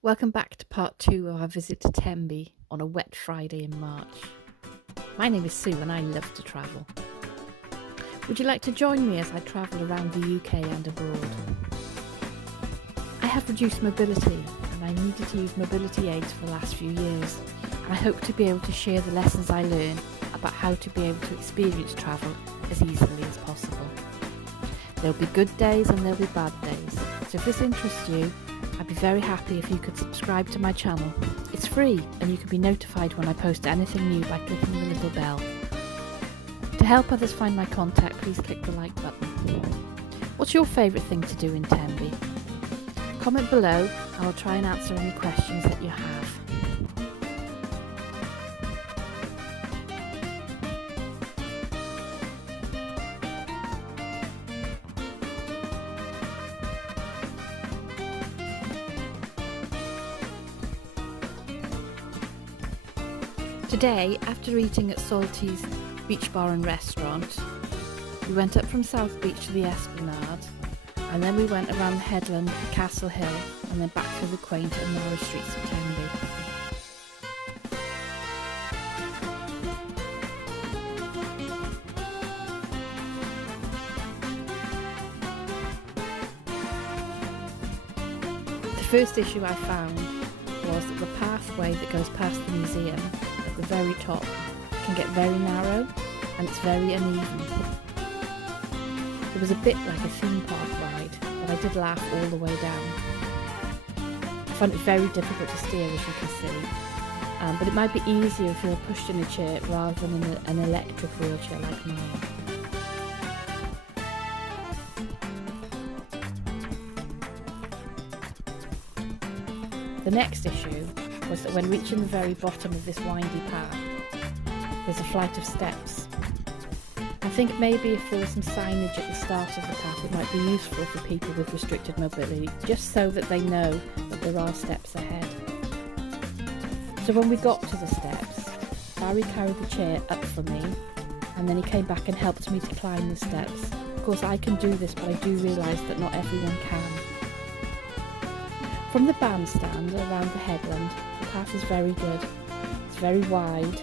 Welcome back to part 2 of our visit to Tenby on a wet Friday in March. My name is Sue and I love to travel. Would you like to join me as I travel around the UK and abroad? I have reduced mobility and I needed to use mobility aids for the last few years, and I hope to be able to share the lessons I learn about how to be able to experience travel as easily as possible. There'll be good days and there'll be bad days, so if this interests you, I'd be very happy if you could subscribe to my channel. It's free and you can be notified when I post anything new by clicking the little bell. To help others find my content, please click the like button. What's your favourite thing to do in Tenby? Comment below and I'll try and answer any questions that you have. Today, after eating at Salty's Beach Bar and Restaurant, we went up from South Beach to the Esplanade, and then we went around the headland to Castle Hill, and then back through the quaint and narrow streets of Tenby. The first issue I found was that the pathway that goes past the museum at the very top can get very narrow and it's very uneven. It was a bit like a theme park ride, but I did laugh all the way down. I found it very difficult to steer, as you can see, but it might be easier if you're pushed in a chair rather than in an electric wheelchair like mine. The next issue was that when reaching the very bottom of this windy path, there's a flight of steps. I think maybe if there was some signage at the start of the path, it might be useful for people with restricted mobility, just so that they know that there are steps ahead. So when we got to the steps, Barry carried the chair up for me, and then he came back and helped me to climb the steps. Of course I can do this, but I do realise that not everyone can. From the bandstand around the headland, the path is very good. It's very wide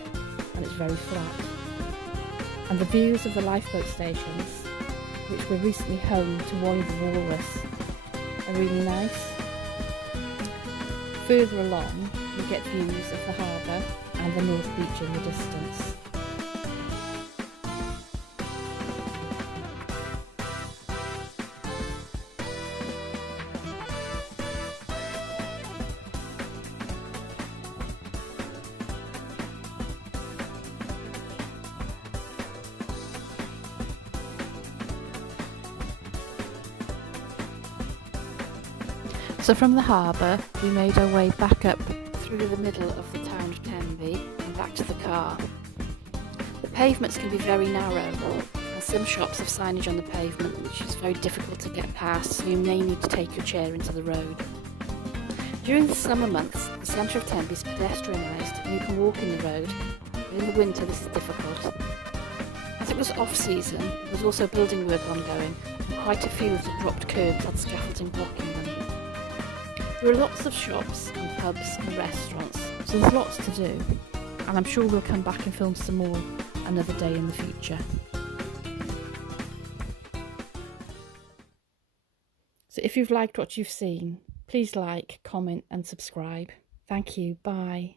and it's very flat. And the views of the lifeboat stations, which were recently home to Wally the Walrus, are really nice. Further along, you get views of the harbour and the North Beach in the distance. So from the harbour, we made our way back up through the middle of the town of Tenby and back to the car. The pavements can be very narrow, and some shops have signage on the pavement which is very difficult to get past, so you may need to take your chair into the road. During the summer months, the centre of Tenby is pedestrianised and you can walk in the road, but in the winter this is difficult. As it was off-season, there was also building work ongoing, and quite a few of the dropped curbs had scaffolding blocking them. There are lots of shops and pubs and restaurants, so there's lots to do, and I'm sure we'll come back and film some more another day in the future. So if you've liked what you've seen, please like, comment and subscribe. Thank you, bye.